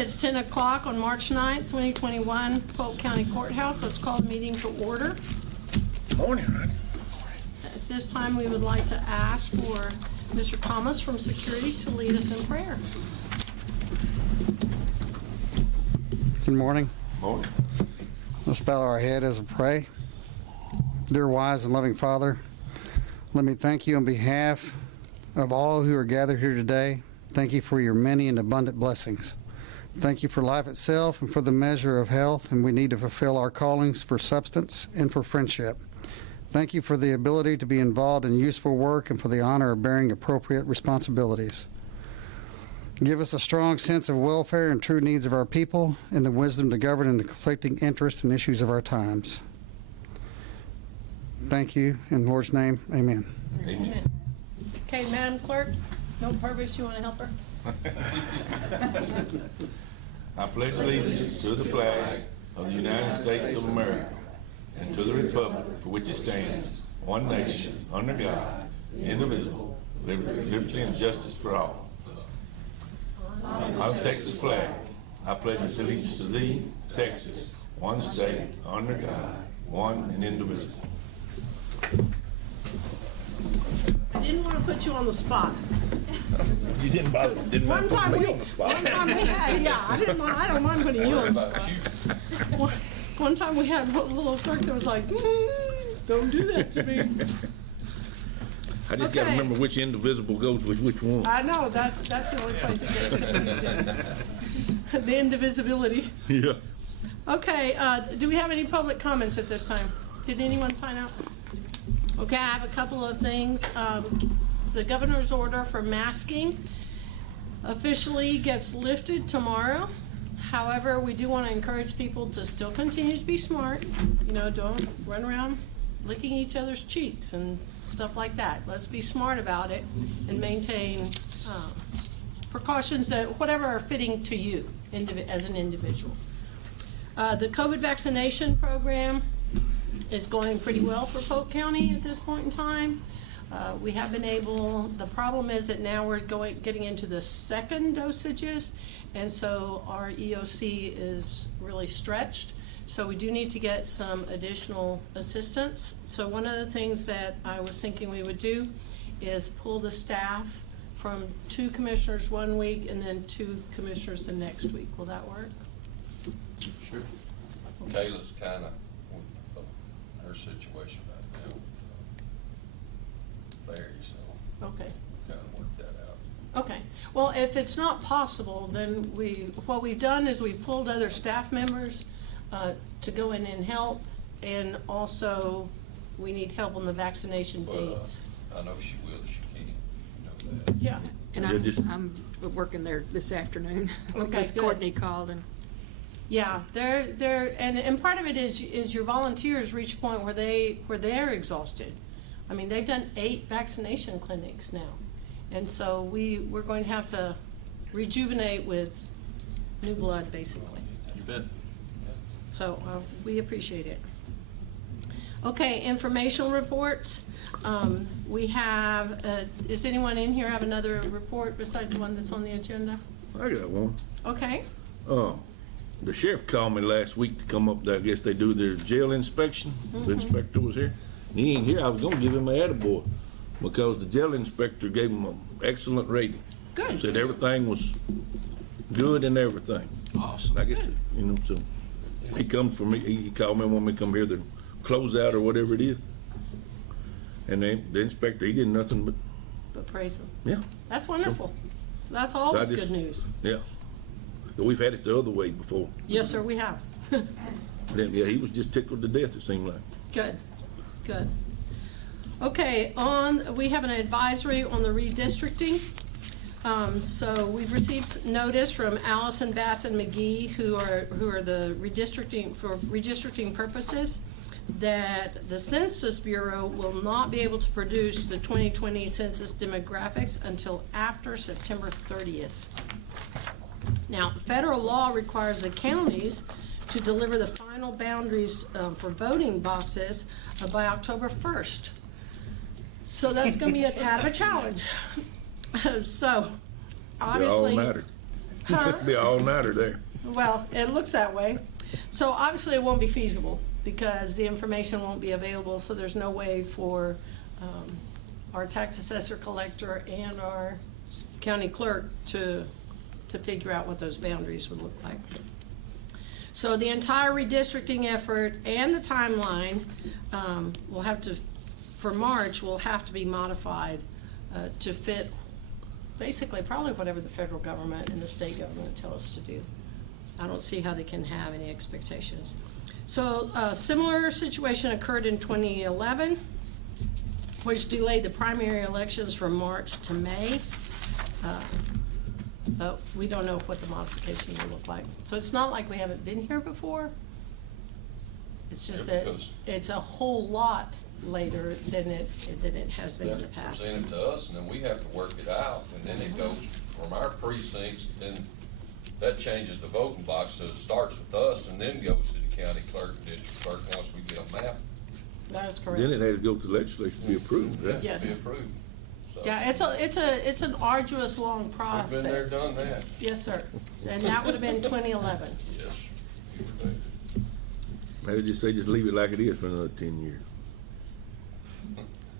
It's 10 o'clock on March 9th, 2021, Polk County Courthouse. Let's call the meeting to order. Morning, honey. At this time, we would like to ask for Mr. Thomas from Security to lead us in prayer. Good morning. Morning. Let's bow our head as we pray. Dear wise and loving Father, let me thank you on behalf of all who are gathered here today. Thank you for your many and abundant blessings. Thank you for life itself and for the measure of health, and we need to fulfill our callings for substance and for friendship. Thank you for the ability to be involved in useful work and for the honor of bearing appropriate responsibilities. Give us a strong sense of welfare and true needs of our people and the wisdom to govern in the conflicting interests and issues of our times. Thank you. In the Lord's name, amen. Amen. Okay, Madam Clerk, no purpose, you want to help her? I pledge allegiance to the flag of the United States of America and to the republic for which it stands, one nation, under God, indivisible, liberty and justice for all. On the Texas flag, I pledge allegiance to thee, Texas, one state, under God, one and indivisible. I didn't want to put you on the spot. You didn't bother. Didn't One time put me we on the spot. I don't mind putting you on the spot. One time we had a little clerk that was like, don't do that to me. I just got to remember which indivisible goes with which one. I know, that's the only place it gets confusing. The indivisibility. Yeah. Okay, do we have any public comments at this time? Did anyone sign up? Okay, I have a couple of things. The governor's order for masking officially gets lifted tomorrow. However, we do want to encourage people to still continue to be smart. You know, don't run around licking each other's cheeks and stuff like that. Let's be smart about it and maintain precautions that whatever are fitting to you as an individual. The COVID vaccination program is going pretty well for Polk County at this point in time. We have been able, the problem is that now we're getting into the second dosages, and so our EOC is really stretched. So we do need to get some additional assistance. So one of the things that I was thinking we would do is pull the staff from 2 commissioners one week and then 2 commissioners the next week. Will that work? Sure. Kayla's kind of, her situation right now varies, so Okay. kind of work that out. Okay. Well, if it's not possible, then what we've done is we've pulled other staff members to go in and help, and also we need help on the vaccination dates. I know she will, she can, you know that. Yeah. And I'm working there this afternoon because good. Courtney called and. Yeah, and part of it is your volunteers reach a point where they're exhausted. I mean, they've done 8 vaccination clinics now, and so we're going to have to rejuvenate with new blood, basically. You bet. So we appreciate it. Okay, informational reports. We have, does anyone in here have another report besides the one that's on the agenda? I got one. Okay. The sheriff called me last week to come up there. I guess they do their jail inspection. The inspector was here. He ain't here. I was going to give him an attaboy because the jail inspector gave him an excellent rating. Good. He said everything was good and everything. Awesome. I guess, you know, so he comes for me. He called me when we come here to close out or whatever it is. And then the inspector, he did nothing but praise them. Yeah. That's wonderful. So that's always good news. Yeah. We've had it the other way before. Yes, sir, we have. Then, yeah, he was just tickled to death, it seemed like. Good. Okay, we have an advisory on the redistricting. So we've received notice from Allison, Bass, and McGee, who are the redistricting for redistricting purposes, that the Census Bureau will not be able to produce the 2020 census demographics until after September 30th. Now, federal law requires the counties to deliver the final boundaries for voting boxes by October 1st. So that's going to be a tad of a challenge. So, obviously, They all matter. Huh? Be an all-nighter there. Well, it looks that way. So obviously it won't be feasible because the information won't be available, so there's no way for our tax assessor collector and our county clerk to figure out what those boundaries would look like. So the entire redistricting effort and the timeline will have to, for March, will have to be modified to fit basically probably whatever the federal government and the state government tell us to do. I don't see how they can have any expectations. So a similar situation occurred in 2011, which delayed the primary elections from March to May. But we don't know what the modification will look like. So it's not like we haven't been here before. It's just Yeah, that because- it's a whole lot later than it has been in the That's past. presented to us, and then we have to work it out, and then it goes from our precincts, then that changes the voting box, so it starts with us and then goes to the county clerk and district clerk once we get a map. That is correct. Then it has to go to the legislature to be approved, right? Yes. Be approved. So, Yeah, it's an arduous, long we've process. been there, done that. Yes, sir. And that would have been 2011. Yes. We were there. Maybe just say, just leave it like it is for another 10 years.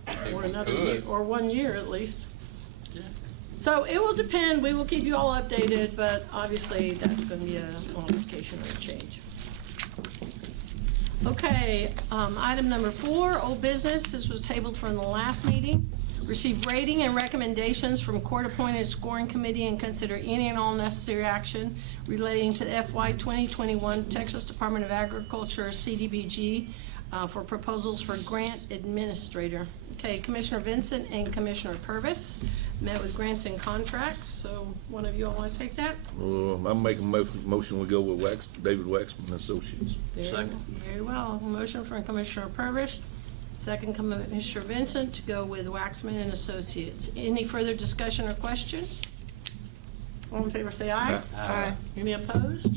If Or we another could. year, or 1 year at least. So it will depend, we will keep you all updated, but obviously that's gonna be a modification or a change. Okay, item number 4, old business, this was tabled from the last meeting. Receive rating and recommendations from court-appointed scoring committee and consider any and all necessary action relating to the FY 2021 Texas Department of Agriculture CDBG for proposals for grant administrator. Okay, Commissioner Vincent and Commissioner Purvis met with grants and contracts, so one of you all want to take that? I'm making a motion, we go with David Waxman Associates. Very well. Motion from Commissioner Purvis, second Commissioner Vincent to go with Waxman and Associates. Any further discussion or questions? All in favor say aye. Aye. Any opposed?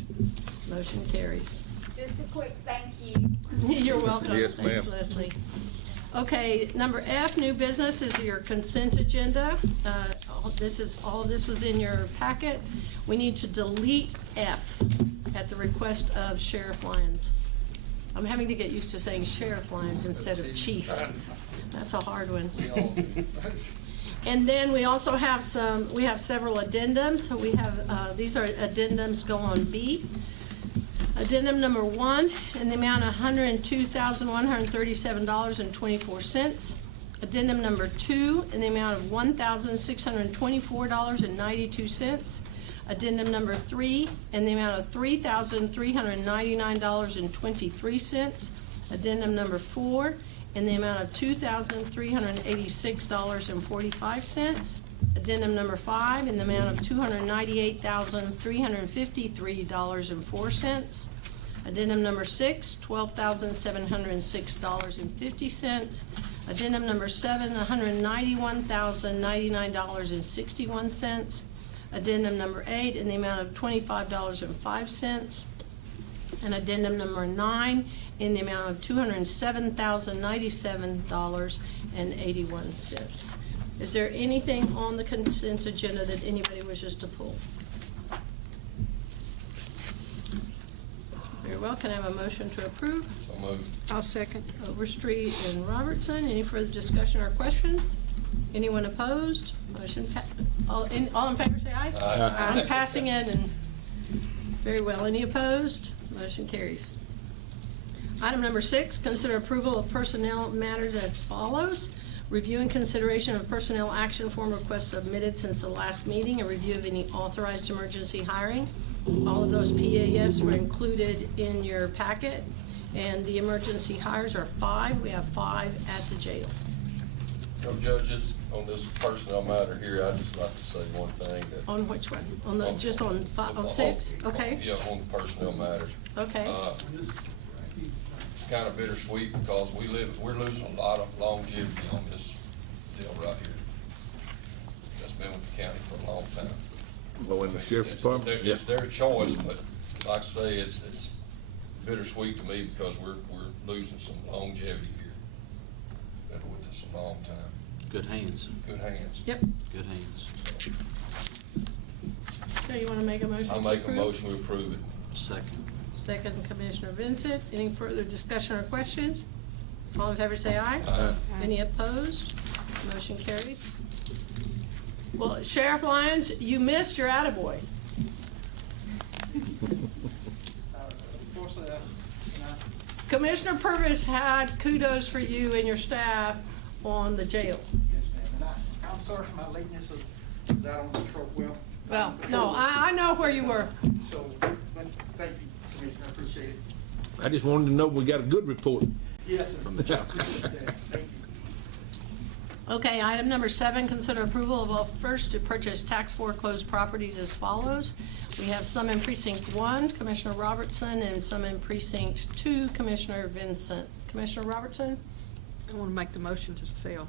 Motion carries. Just a quick thank you. You're welcome. Yes, Thanks, ma'am. Leslie. Okay, number F, new business, is your consent agenda. All of this was in your packet. We need to delete F at the request of Sheriff Lyons. I'm having to get used to saying Sheriff Lyons instead of Chief. That's a hard one. And then we also have several addendums. So we have, these are addendums go on B. Addendum number 1 in the amount of $102,137.24. Addendum number 2 in the amount of $1,624.92. Addendum number 3 in the amount of $3,399.23. Addendum number 4 in the amount of $2,386.45. Addendum number 5 in the amount of $298,353.04. Addendum number 6, $12,706.50. Addendum number 7, $191,099.61. Addendum number 8 in the amount of $25.05. And addendum number 9 in the amount of $207,097.81. Is there anything on the consent agenda that anybody wishes to pull? Very well, can I have a motion to approve? So moved. I'll second. Overstreet and Robertson, any further discussion or questions? Anyone opposed? All in favor say aye. Aye. I'm passing it, and very well. Any opposed? Motion carries. Item number 6, consider approval of personnel matters as follows. Review and consideration of personnel action form requests submitted since the last meeting, and review of any authorized emergency hiring. All of those PAFs were included in your packet, and the emergency hires are 5. We have 5 at the jail. No, judges, on this personnel matter here, I'd just like to say one thing that. On which one? On the, just on 6? Okay, Yeah, on the personnel matters. okay. It's kind of bittersweet because we're losing a lot of longevity on this deal right here. That's been with the county for a long time. Well, in the sheriff's department? It's their choice, but like I say, it's bittersweet to me because we're losing some longevity here. Been with us a long time. Good hands, Good hands. Yep. good hands. Okay, you want to make a motion to I'll approve? make a motion to approve it. Second, Commissioner Vincent. Any further discussion or questions? All in favor say aye. Aye. Any opposed? Motion carried. Well, Sheriff Lyons, you missed your attaboy. Commissioner Purvis had kudos for you and your staff on the jail. Yes, ma'am, and I'm sorry for my lateness of that on the patrol, Well, no, I know where you were. So, but thank you, Commissioner, I appreciate it. I just wanted to know we got a good report. Yes, sir. Appreciate that. Thank you. Okay, item number 7, consider approval of offers to purchase tax foreclosed properties as follows. We have some in precinct 1, Commissioner Robertson, and some in precinct 2, Commissioner Vincent. Commissioner Robertson? I want to make the motion to sell.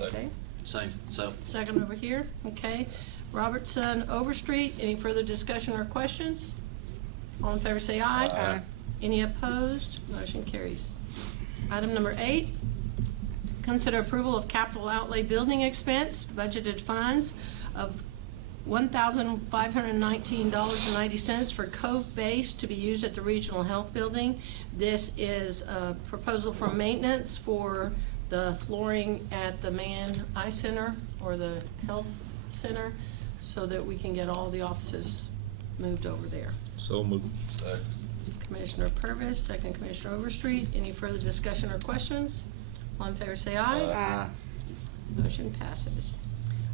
Okay. Second. Second over here, okay. Robertson, Overstreet, any further discussion or questions? All in favor say aye. Aye. Any opposed? Motion carries. Item number 8, consider approval of capital outlay building expense, budgeted funds of $1,519.90 for Cove Base to be used at the Regional Health Building. This is a proposal for maintenance for the flooring at the Mann Eye Center or the Health Center so that we can get all the offices moved over there. So moved. Second. Commissioner Purvis, second Commissioner Overstreet. Any further discussion or questions? All in favor say aye. Aye. Motion passes.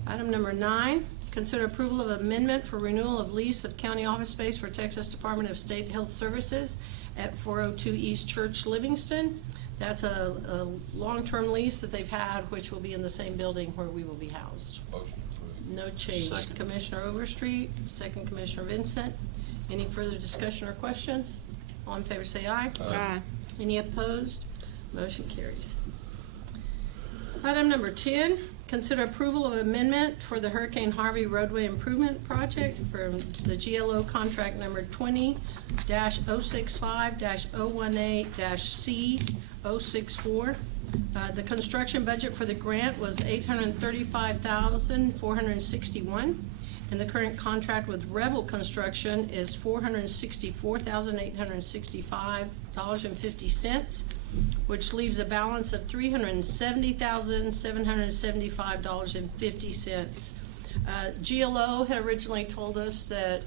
Item number 9, consider approval of amendment for renewal of lease of county office space for Texas Department of State Health Services at 402 East Church, Livingston. That's a long-term lease that they've had, which will be in the same building where we will be housed. Motion approved. No change. Commissioner Overstreet, second Commissioner Vincent. Any further discussion or questions? All in favor say aye. Aye. Any opposed? Motion carries. Item number 10, consider approval of amendment for the Hurricane Harvey roadway improvement project from the GLO contract number 20-065-018-C064. The construction budget for the grant was $835,461. And the current contract with Rebel Construction is $464,865.50, which leaves a balance of $370,775.50. GLO had originally told us that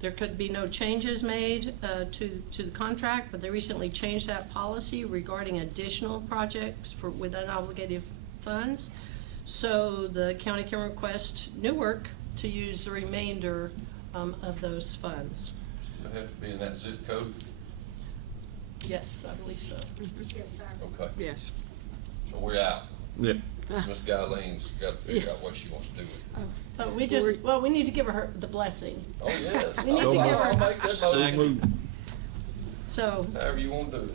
there could be no changes made to the contract, but they recently changed that policy regarding additional projects with unobligated funds. So the county can request Newark to use the remainder of those funds. Still have to be in that zip code? Yes, I believe so. Yes, sir. Okay, Yes. so we're out. Yeah. Miss Guyleen's got to figure out what she wants to do with it. So we need to give her the blessing. Oh, yes. We need to give her- I'll make that motion, So however you want to do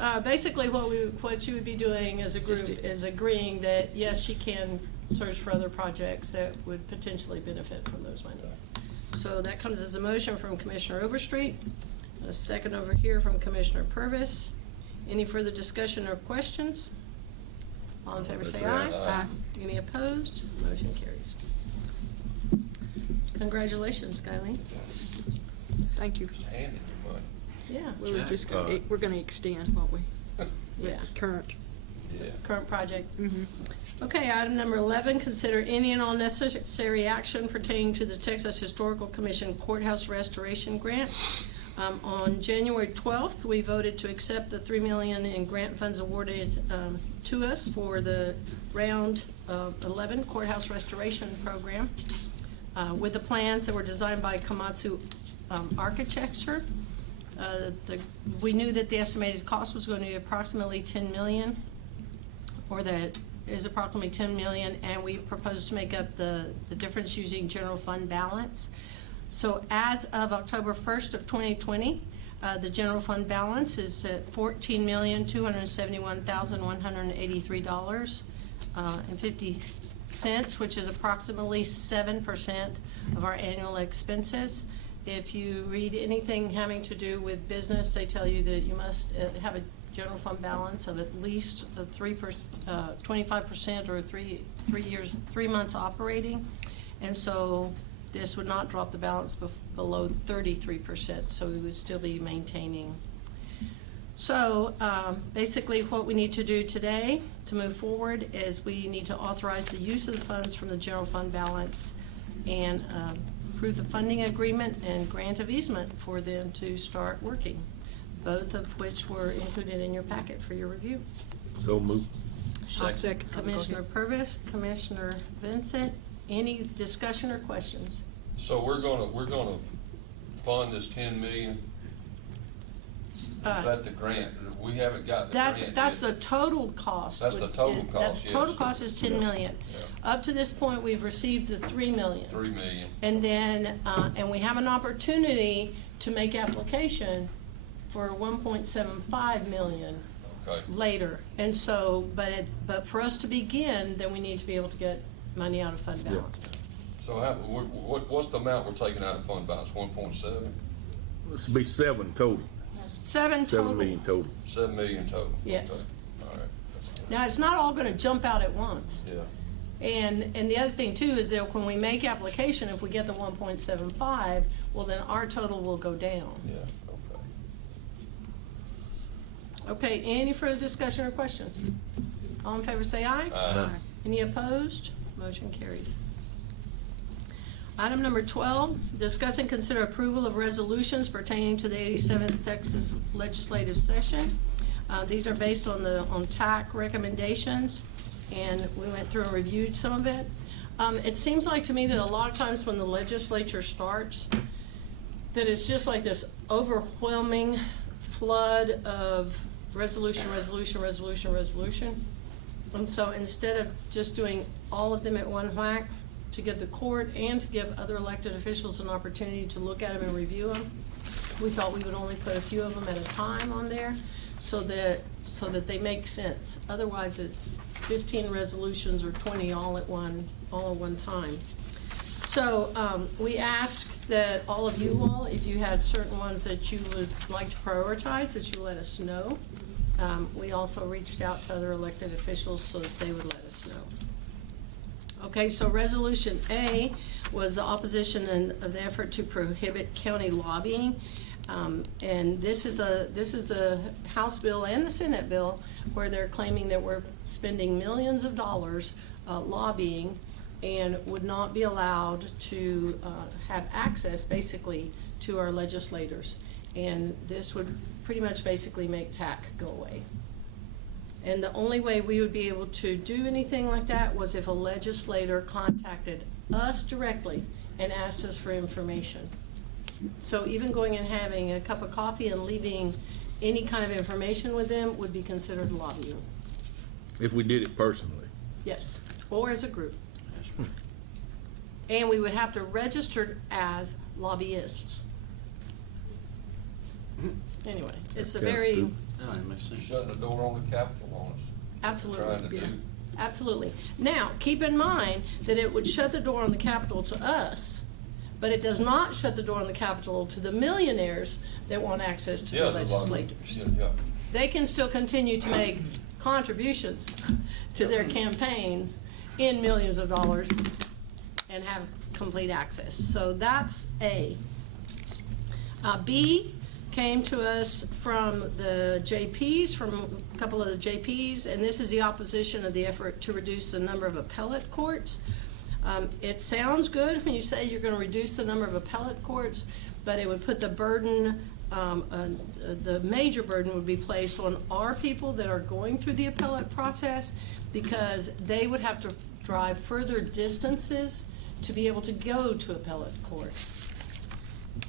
it. basically what she would be doing as a group is agreeing that, yes, she can search for other projects that would potentially benefit from those monies. So that comes as a motion from Commissioner Overstreet, a second over here from Commissioner Purvis. Any further discussion or questions? All in favor say aye. Aye. Any opposed? Motion carries. Congratulations, Skylene. Thank you. Just handing you money. Yeah, We were just we're going to extend, won't we? yeah, Current. Yeah. current project. Mhm. Okay, item number 11, consider any and all necessary action pertaining to the Texas Historical Commission Courthouse Restoration Grant. On January 12th, we voted to accept the $3 million in grant funds awarded to us for the Round 11 Courthouse Restoration Program with the plans that were designed by Komatsu Architecture. We knew that the estimated cost was going to be approximately $10 million, or that is approximately $10 million, and we proposed to make up the difference using general fund balance. So as of October 1st of 2020, the general fund balance is at $14,271,183.50, which is approximately 7% of our annual expenses. If you read anything having to do with business, they tell you that you must have a general fund balance of at least 25% or 3 months operating. And so this would not drop the balance below 33%, so we would still be maintaining. So basically what we need to do today to move forward is we need to authorize the use of the funds from the general fund balance and approve the funding agreement and grant of easement for them to start working, both of which were included in your packet for your review. So move. I'll second. Commissioner Purvis, Commissioner Vincent, any discussion or questions? So we're gonna fund this 10 million? Is that the grant? We haven't got the grant That's yet. the total cost. That's the total cost, The total yes. cost is 10 million. Yeah. Up to this point, we've received the 3 million. 3 million. And then, and we have an opportunity to make application for 1.75 million Okay. later. And so, but for us to begin, then we need to be able to get money out of fund balance. So what's the amount we're taking out of fund balance? 1.7? This will be 7 total, 7 total. 7 million total. 7 million total? Yes. Okay. All right. That's fine. Now, it's not all gonna jump out at once. Yeah. And the other thing too is that when we make application, if we get the 1.75, well then our total will go down. Yeah, okay. Okay, any further discussion or questions? All in favor say aye. Aye. Any opposed? Motion carries. Item number 12, discuss and consider approval of resolutions pertaining to the 87th Texas Legislative Session. These are based on TAC recommendations, and we went through and reviewed some of it. It seems like to me that a lot of times when the legislature starts, that it's just like this overwhelming flood of resolution. And so instead of just doing all of them at one whack, to give the court and to give other elected officials an opportunity to look at them and review them, we thought we would only put a few of them at a time on there so that they make sense. Otherwise, it's 15 resolutions or 20 all at one time. So we ask that all of you all, if you had certain ones that you would like to prioritize, that you let us know. We also reached out to other elected officials so that they would let us know. Okay, so Resolution A was the opposition of the effort to prohibit county lobbying. And this is the House bill and the Senate bill where they're claiming that we're spending millions of dollars lobbying and would not be allowed to have access, basically, to our legislators. And this would pretty much basically make TAC go away. And the only way we would be able to do anything like that was if a legislator contacted us directly and asked us for information. So even going and having a cup of coffee and leaving any kind of information with them would be considered lobbying. If we did it personally. Yes, or as a group. And we would have to register as lobbyists. Anyway, it's a Kinda very, stupid. Shutting the door on the Capitol on us. absolutely. Trying to do. Absolutely. Now, keep in mind that it would shut the door on the Capitol to us, but it does not shut the door on the Capitol to the millionaires that want access to the Yeah, there's a lot of- legislators. Yeah. They can still continue to make contributions to their campaigns in millions of dollars and have complete access. So that's A. B came to us from the JPs, from a couple of the JPs, and this is the opposition of the effort to reduce the number of appellate courts. It sounds good when you say you're going to reduce the number of appellate courts, but it would put the burden, the major burden would be placed on our people that are going through the appellate process, because they would have to drive further distances to be able to go to appellate court.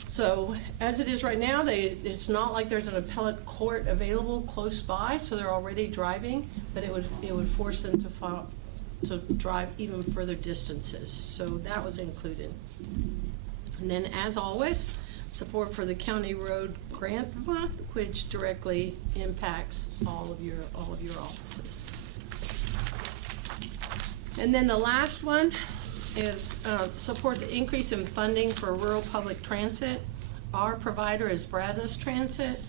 So as it is right now, it's not like there's an appellate court available close by, so they're already driving, but it would force them to drive even further distances. So that was included. And then, as always, support for the county road grant fund, which directly impacts all of your offices. And then the last one is support the increase in funding for rural public transit. Our provider is Brazos Transit,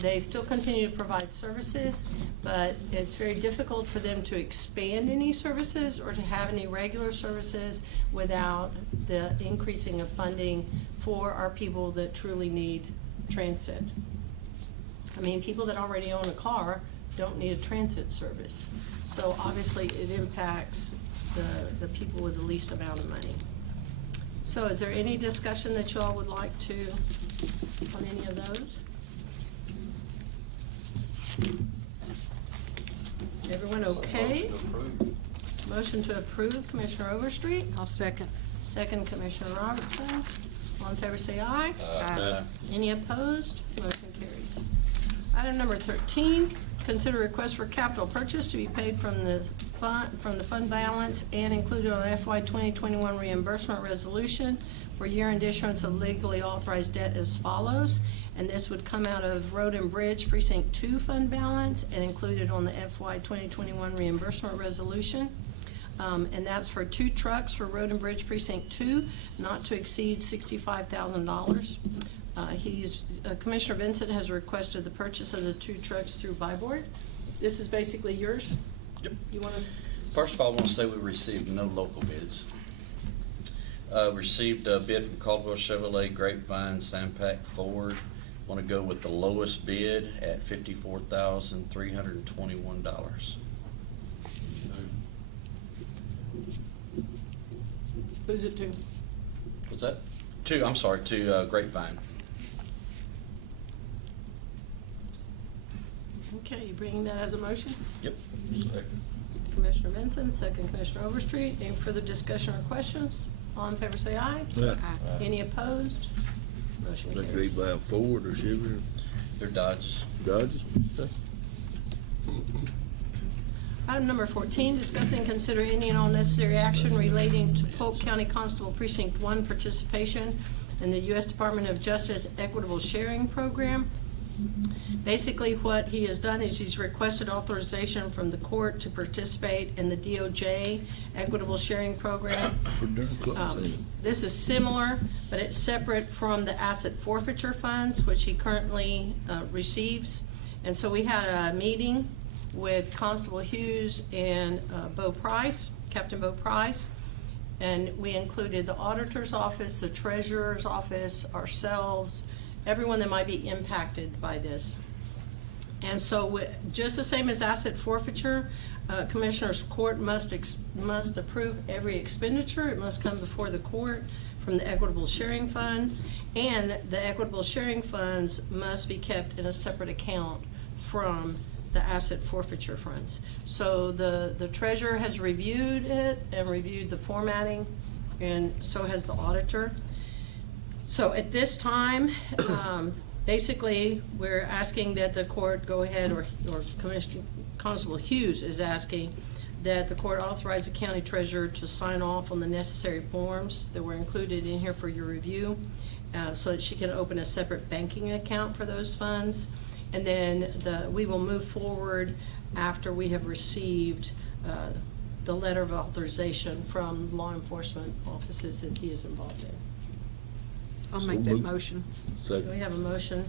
They still continue to provide services, but it's very difficult for them to expand any services or to have any regular services without the increasing of funding for our people that truly need transit. I mean, people that already own a car don't need a transit service. So obviously it impacts the people with the least amount of money. So is there any discussion that you all would like to, on any of those? Everyone okay? Motion approved. Motion to approve, Commissioner Overstreet. I'll second. Second, Commissioner Robertson. All in favor, say aye. Aye. Any opposed? Motion carries. Item number 13, consider request for capital purchase to be paid from the fund balance and included on FY 2021 reimbursement resolution for year-end issuance of legally authorized debt as follows. And this would come out of Road and Bridge Precinct 2 fund balance and included on the FY 2021 reimbursement resolution. And that's for 2 trucks for Road and Bridge Precinct 2, not to exceed $65,000. Commissioner Vincent has requested the purchase of the 2 trucks through buy board. This is basically yours? Yep. You want to? First of all, I want to say we received no local bids. Received a bid from Caldwell Chevrolet, Grapevine, Sampac, Ford. Want to go with the lowest bid at $54,321. Who's it to? What's that? To Grapevine. Okay, you bringing that as a motion? Yep. Second. Commissioner Vincent, second Commissioner Overstreet. Any further discussion or questions? All in favor say aye. Yeah. Any opposed? Motion Like they carries. buy Ford or Chevy, They're Dodges. Dodges? Okay. Item number 14, discuss and consider any and all necessary action relating to Polk County Constable Precinct 1 participation in the U.S. Department of Justice Equitable Sharing Program. Basically, what he has done is he's requested authorization from the court to participate in the DOJ Equitable Sharing Program. Pretty darn close, ain't it? This is similar, but it's separate from the asset forfeiture funds, which he currently receives. And so we had a meeting with Constable Hughes and Captain Bo Price, and we included the auditor's office, the treasurer's office, ourselves, everyone that might be impacted by this. And so just the same as asset forfeiture, Commissioners Court must approve every expenditure. It must come before the court from the equitable sharing funds, and the equitable sharing funds must be kept in a separate account from the asset forfeiture funds. So the treasurer has reviewed it and reviewed the formatting, and so has the auditor. So at this time, basically, we're asking that the court go ahead, or Constable Hughes is asking that the court authorize the county treasurer to sign off on the necessary forms that were included in here for your review, so that she can open a separate banking account for those funds. And then we will move forward after we have received the letter of authorization from law enforcement offices that he is involved in. I'll So make that moved. motion. We Second. have a motion,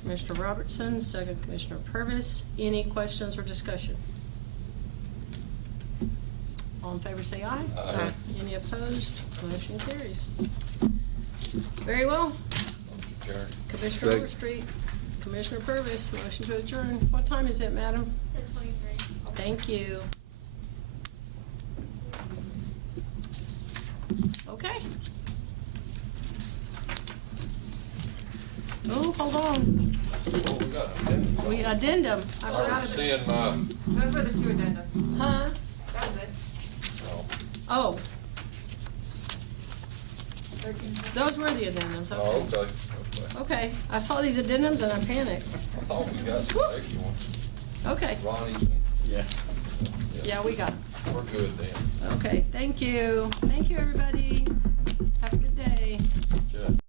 Commissioner Robertson, second Commissioner Purvis. Any questions or discussion? All in favor say aye. Aye. Any opposed? Motion carries. Very well. Adjourn. Commissioner Second. Overstreet, Commissioner Purvis, motion to adjourn. What time is it, madam? 10:23. Thank you. Okay. Oh, hold on. Oh, we got an We addendum. addendum. I I forgot was it. seeing my, Those were the 2 addendums. Huh? That was it. oh, Oh, those were the addendums, oh, okay. okay. Okay, I saw these addendums and I panicked. I thought we got some extra ones. Okay, Ronnie's and, Yeah. yeah, we got it. we're good then. Okay, thank you. Thank you, everybody. Have a good day.